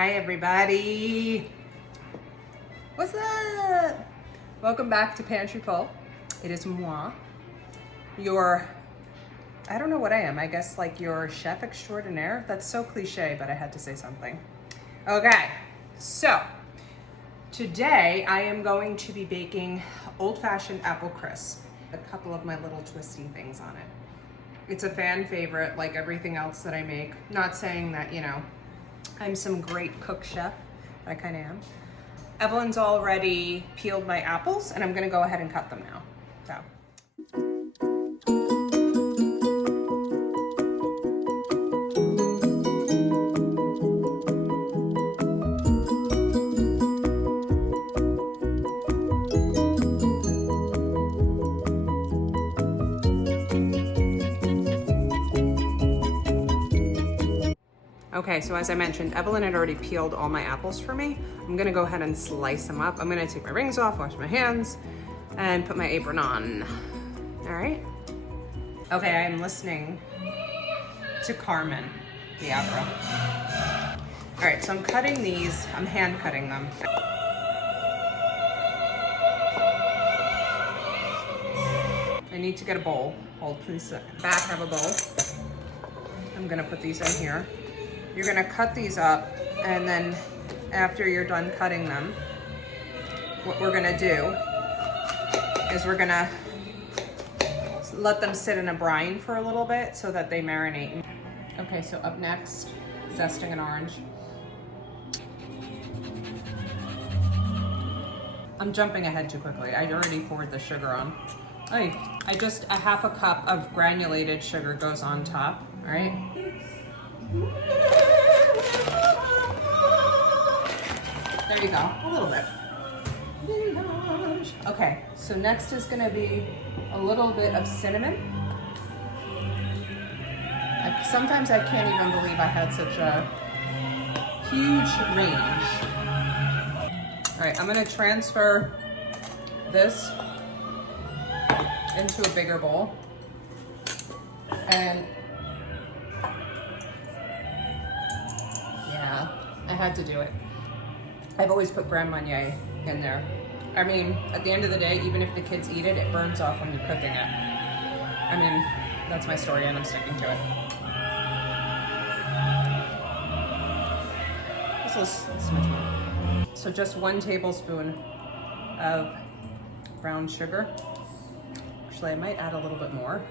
Hi everybody. What's up? Welcome back to Pantry. It is moi. I don't know what I am. I guess like your chef extraordinaire. That's so cliche, but I had to say something. Okay, so today I am going to be baking old-fashioned apple crisp. A couple of my little twisty things on it. It's a fan favorite like everything else that I make. Not saying that, you know, I'm some great cook chef. I kind of am. Evelyn's already peeled my apples and I'm gonna go ahead and cut them now. So. Okay, so as I mentioned, Evelyn had already peeled all my apples for me. I'm gonna go ahead and slice them up. I'm gonna take my rings off, wash my hands, and put my apron on. All right? Okay, I'm listening to Carmen, the opera. All right, so I'm cutting these, I'm hand cutting them. I need to get a bowl. Hold please a second. Back, have a bowl. I'm gonna put these in here. You're gonna cut these up, and then after you're done cutting them, what we're gonna do is we're gonna let them sit in a brine for a little bit so that they marinate. Okay, so up next, zesting an orange. I'm jumping ahead too quickly. I already poured the sugar on. I just, a half a cup of granulated sugar goes on top, all right? There you go, a little bit. Okay, so next is gonna be a little bit of cinnamon. Sometimes I can't even believe I had such a huge range. All right, I'm gonna transfer this into a bigger bowl. And yeah, I had to do it. I've always put Grand Marnier in there. I mean, at the end of the day, even if the kids eat it, it burns off when you're cooking it. I mean, that's my story and I'm sticking to it. This is smudge more. So just 1 tablespoon of brown sugar. Actually, I might add a little bit more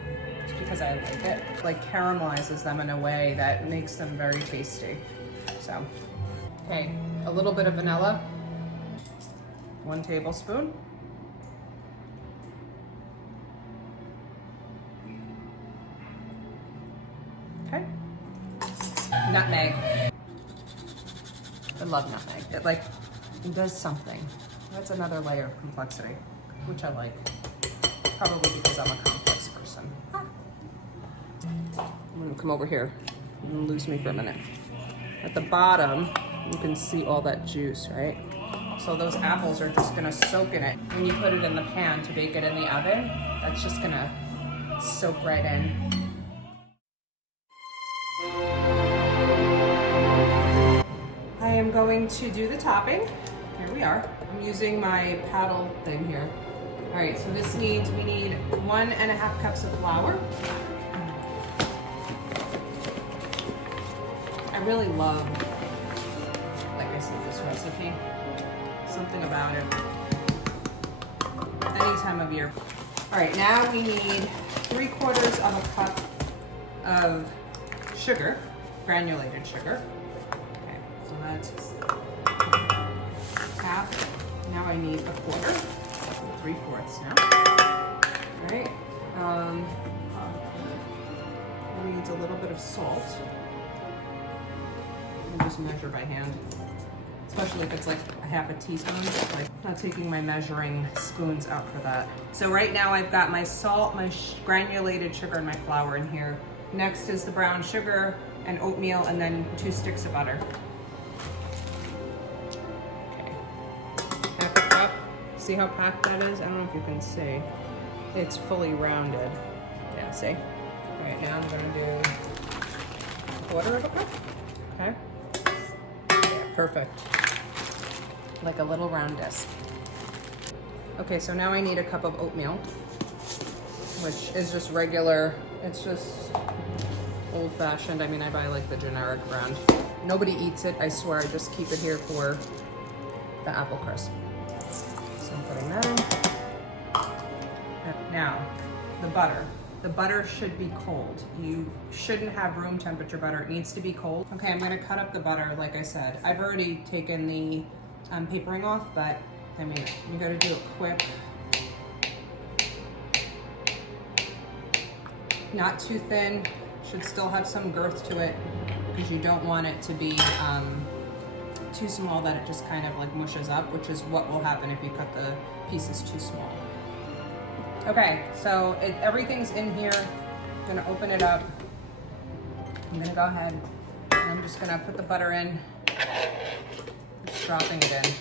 just because I like it. Like caramelizes them in a way that makes them very tasty. So, okay, a little bit of vanilla, 1 tablespoon. Okay. Nutmeg. I love nutmeg. It does something. That's another layer of complexity, which I like. Probably because I'm a complex person. I'm gonna come over here and lose me for a minute. At the bottom, you can see all that juice, right? So those apples are just gonna soak in it. When you put it in the pan to bake it in the oven, that's just gonna soak right in. I am going to do the topping. Here we are. I'm using my paddle thing here. All right, so we need 1.5 cups of flour. I really love, like I said, this recipe. Something about it. Any time of year. All right, now we need 3/4 of a cup of sugar, granulated sugar. Okay, so that's half. Now I need 1/4, so 3/4 now. All right. It needs a little bit of salt. Just measure by hand, especially if it's like a half a teaspoon. Like, not taking my measuring spoons out for that. So right now I've got my salt, my granulated sugar, and my flour in here. Next is the brown sugar and oatmeal, and then 2 sticks of butter. Okay, half a cup. See how packed that is? I don't know if you can see. It's fully rounded. Yeah, see? All right, now I'm gonna do 1/4 of a cup. Okay. perfect. Like a little round disc. Okay, so now I need a cup of oatmeal, which is just regular. It's just old-fashioned. I mean, I buy like the generic brand. Nobody eats it, I swear. I just keep it here for the apple crisp. So I'm putting that in. And now, the butter. The butter should be cold. You shouldn't have room temperature butter. It needs to be cold. Okay, I'm gonna cut up the butter, like I said. I've already taken the papering off, but I mean, you gotta do it quick. Not too thin. Should still have some girth to it because you don't want it to be too small that it just kind of like mushes up, which is what will happen if you cut the pieces too small. Okay, so everything's in here. I'm gonna open it up. I'm gonna go ahead and I'm just gonna put the butter in, just dropping it in.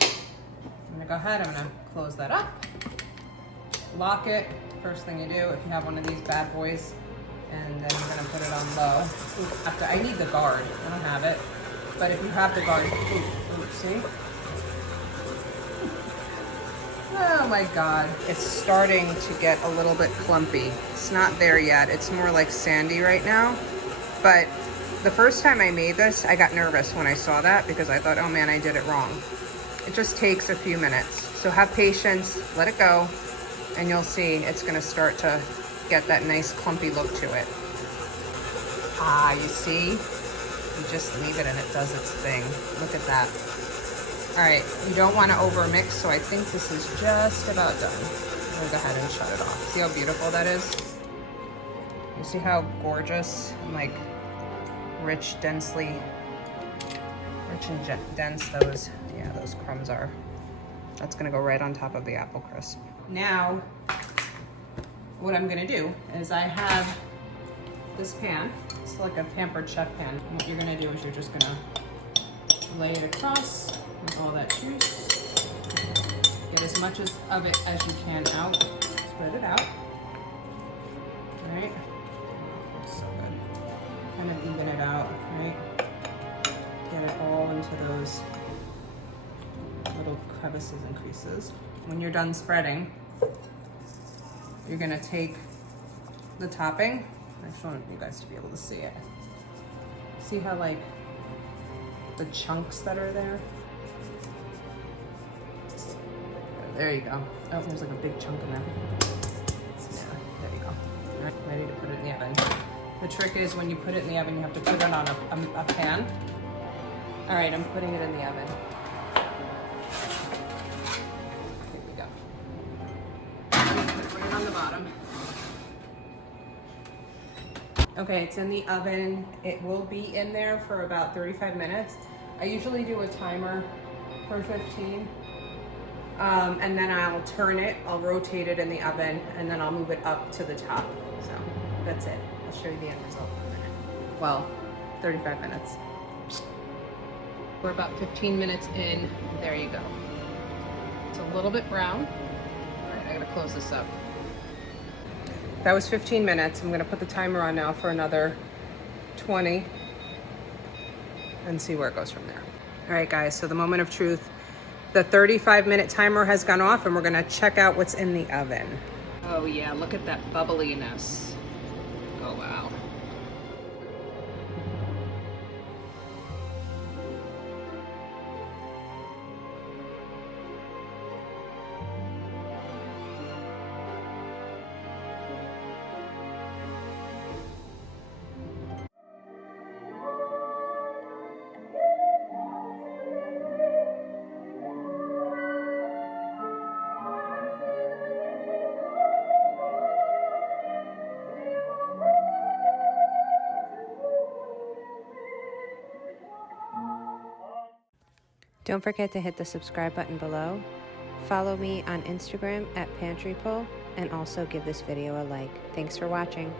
I'm gonna go ahead, I'm gonna close that up, lock it. First thing you do if you have one of these bad boys, and then you're gonna put it on low. I need the guard, I don't have it. But if you have the guard, see? Oh my God. It's starting to get a little bit clumpy. It's not there yet. It's more like sandy right now. But the first time I made this, I got nervous when I saw that because I thought, oh man, I did it wrong. It just takes a few minutes. So have patience, let it go, and you'll see it's gonna start to get that nice clumpy look to it. Ah, you see? You just leave it and it does its thing. Look at that. All right, you don't want to overmix, so I think this is just about done. I'm gonna go ahead and shut it off. See how beautiful that is? You see how gorgeous and like rich and dense those crumbs are. That's gonna go right on top of the apple crisp. Now, what I'm gonna do is I have this pan. It's like a pampered chef pan. And what you're gonna do is you're just gonna lay it across with all that juice. Get as much of it as you can out. Spread it out. All right. Oh, so good. Kind of even it out, right? Get it all into those little crevices and creases. When you're done spreading, you're gonna take the topping. I just want you guys to be able to see it. See how like the chunks that are there? There you go. Oh, there's like a big chunk in there. Yeah, there you go. All right, ready to put it in the oven. The trick is when you put it in the oven, you have to put it on a pan. All right, I'm putting it in the oven. Here we go. Put it on the bottom. Okay, it's in the oven. It will be in there for about 35 minutes. I usually do a timer for 15. And then I'll turn it, I'll rotate it in the oven, and then I'll move it up to the top. So that's it. I'll show you the end result in a minute. Well, 35 minutes. We're about 15 minutes in. There you go. It's a little bit brown. All right, I gotta close this up. That was 15 minutes. I'm gonna put the timer on now for another 20 and see where it goes from there. All right, guys, so the moment of truth. The 35-minute timer has gone off and we're gonna check out what's in the oven. Oh yeah, look at that bubbliness. Oh wow. Don't forget to hit the subscribe button below. Follow me on Instagram at Pantry, and also give this video a like. Thanks for watching.